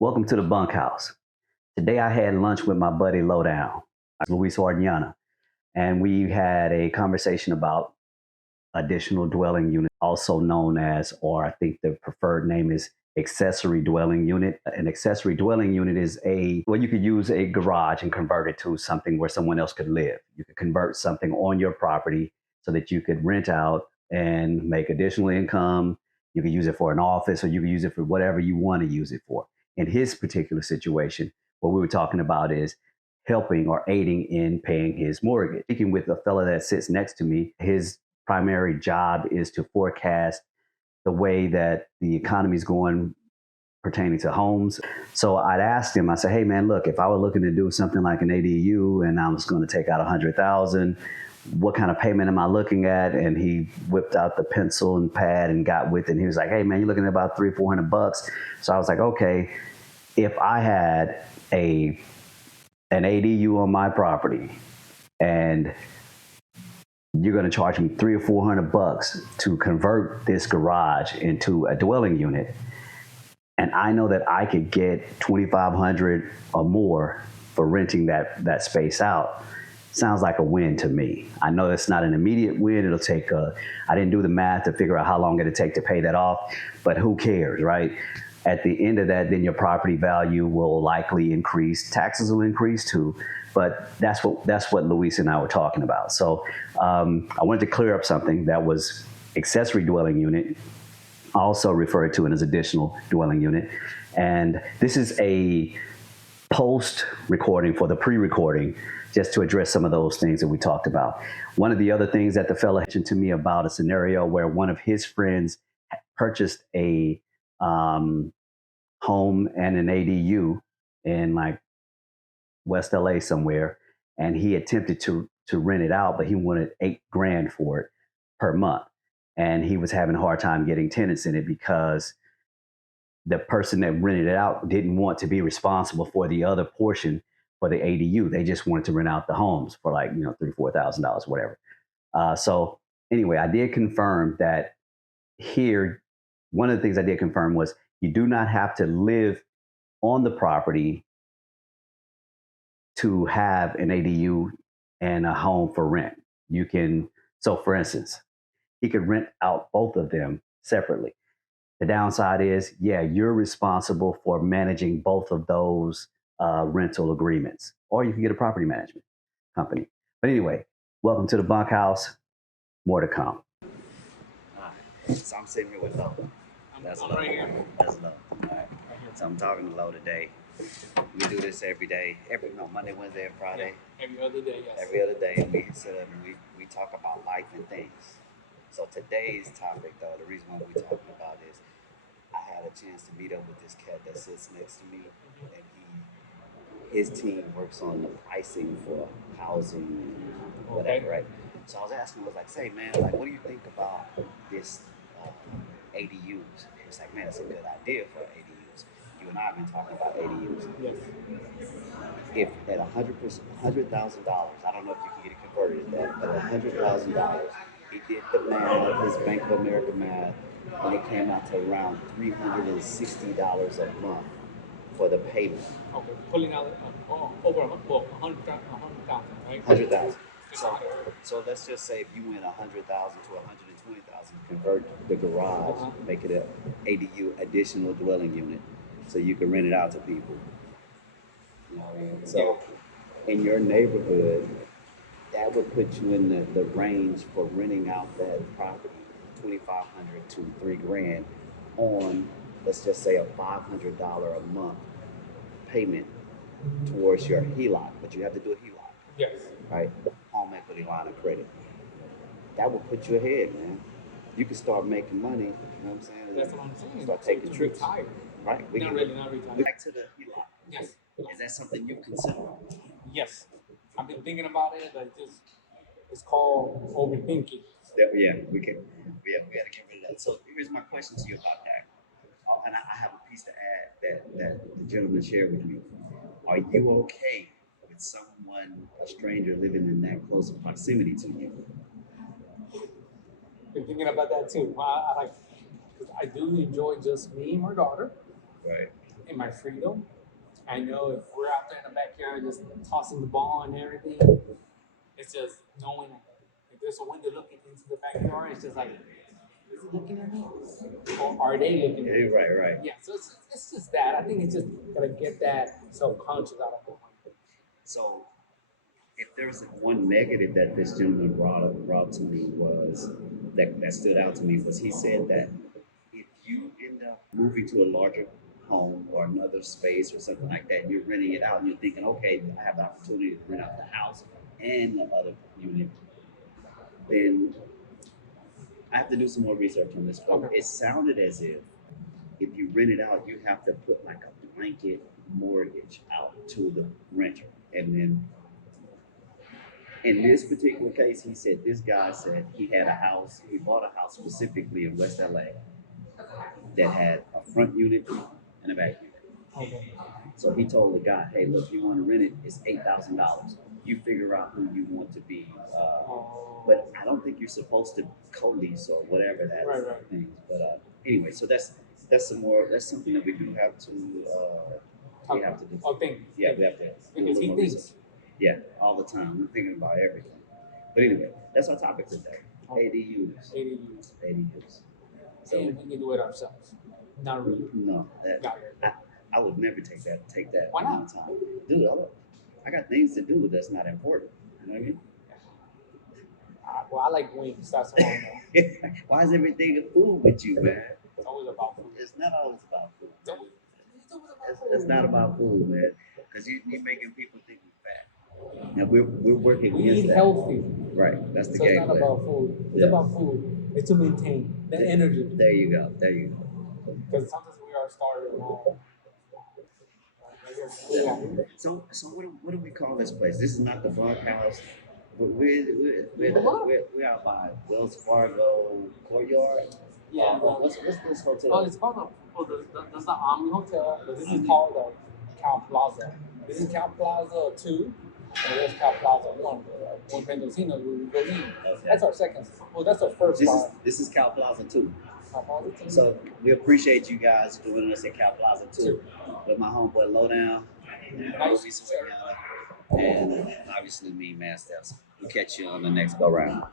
Welcome to the bunkhouse. Today I had lunch with my buddy Lowdown, Luis Orellana, and we had a conversation about additional dwelling unit, also known as, or I think the preferred name is accessory dwelling unit. An accessory dwelling unit is you could use a garage and convert it to something where someone else could live. You could convert something on your property so that you could rent out and make additional income. You could use it for an office or you could use it for whatever you want to use it for. In his particular situation, what we were talking about is helping or aiding in paying his mortgage. Speaking with a fellow that sits next to me, his primary job is to forecast the way that the economy is going pertaining to homes. So I'd asked him, I said, hey man, look, if I were looking to do something like an ADU and I was going to take out 100,000, what kind of payment am I looking at? And he whipped out the pencil and pad and got with it. And he was like, hey man, you're looking at about $300-400. So I was like, okay, if I had an ADU on my property and you're going to charge me $300 or $400 to convert this garage into a dwelling unit, and I know that I could get $2,500 or more for renting that space out, sounds like a win to me. I know that's not an immediate win. It'll take I didn't do the math to figure out how long it'll take to pay that off, but who cares, right? At the end of that, then your property value will likely increase. Taxes will increase too. But that's what Luis and I were talking about. So I wanted to clear up something that was accessory dwelling unit, also referred to as additional dwelling unit. And this is a post recording for the pre-recording, just to address some of those things that we talked about. One of the other things that the fella mentioned to me about a scenario where one of his friends purchased a home and an ADU in like West LA somewhere, and he attempted to rent it out, but he wanted $8,000 for it per month, and he was having a hard time getting tenants in it because the person that rented it out didn't want to be responsible for the other portion for the ADU. They just wanted to rent out the homes for like $3,000-4,000, whatever. So anyway, I did confirm that here. One of the things I did confirm was you do not have to live on the property to have an ADU and a home for rent. You can, so for instance, he could rent out both of them separately. The downside is, yeah, you're responsible for managing both of those rental agreements, or you can get a property management company. But anyway, welcome to the bunkhouse. More to come. So I'm sitting here with Lo. That's Lo. That's Lo. All right. So I'm talking to Lo today. We do this every day, Monday, Wednesday, and Friday. Yeah, every other day, yes. Every other day, and we sit up and we talk about life and things. So today's topic, though, the reason why we're talking about is I had a chance to meet up with this cat that sits next to me, and his team works on the pricing for housing and whatever, right? So I was asking, I was like, say, man, like, what do you think about this ADUs? He was like, man, it's a good idea for ADUs. You and I have been talking about ADUs. Yes. If at $100,000, I don't know if you can get it converted at that, but $100,000, he did the math, his Bank of America math, and it came out to around $360 a month for the payment. Okay, pulling out over 100,000, right? 100,000. So let's just say if you went 100,000 to 120,000, convert the garage, make it an ADU, additional dwelling unit, so you can rent it out to people. You know what I mean? So in your neighborhood, that would put you in the range for renting out that property, $2,500 to $3,000 on, let's just say, a $500 a month payment towards your HELOC, but you have to do a HELOC. Yes. Right? Home equity line of credit. That will put you ahead, man. You can start making money, you know what I'm saying? That's what I'm saying. Start taking trips. Retire. Right? Not retired. Back to the HELOC. Yes. Is that something you consider? Yes. I've been thinking about it, but it's called overthinking. Yeah, we got to get rid of that. So here's my question to you about that. And I have a piece to add that the gentleman shared with me. Are you okay with someone, a stranger, living in that close proximity to you? Been thinking about that too. I do enjoy just me and my daughter. Right. in my freedom. I know if we're out there in the backyard just tossing the ball and everything, it's just knowing if there's a window looking into the backyard, it's just like, is it looking at me? Or are they looking at me? Right. Yeah, so it's just that. I think it's just gotta get that self conscious out of it. So, if there's one negative that this gentleman brought to me was that stood out to me was he said that if you end up moving to a larger home or another space or something like that, you're renting it out and you're thinking, okay, I have the opportunity to rent out the house and the other unit, then I have to do some more research on this. But Okay. it sounded as if you rent it out, you have to put like a blanket mortgage out to the renter. And then in this particular case, he said this guy said he had a house, he bought a house specifically in West LA that had a front unit and a back unit. Okay. So he told the guy, "Hey, look, you want to rent it? It's $8,000. You figure out who you want to be, but I don't think you're supposed to co-lease or whatever that Right. thing. But anyway, so that's some more. That's something that we do have to we have to do. Oh, think. Yeah, we have to do a Because little he more thinks. research. Yeah, all the time. We're thinking about everything. But anyway, that's our topic today. ADUs. ADUs. So And we can do it ourselves. Not really. no, Got it. I would never take that Why not? amount of time. Dude, I got things to do that's not important. You know what I mean? Well, I like wings. That's all I know. Why is everything a food with you, man? It's always about food. It's not always about food. It's always about food. It's not about food, man. Because you're making people think we're fat. And we're working We against eat that. healthy. Right. That's the So it's game not plan. about food. It's Yeah. about food. It's to maintain the energy. There you go. Because sometimes we are starving. Yeah. So what do we call this place? This is not the bunkhouse. We're out by Wells Fargo Courtyard. Yeah. What's this hotel? Oh, it's called there's the Omni Hotel, but this is called the Cal Plaza. This is Cal Plaza 2, and there's Cal Plaza 1. One Mendocino, we go in. Okay. That's our second. Well, that's our first spot. This is Cal Plaza 2. Cal Plaza 2. So we appreciate you guys joining us at Cal Plaza 2 with my homeboy Lowdown, Nice. and obviously me, Man Steps. We'll catch you on the next go round.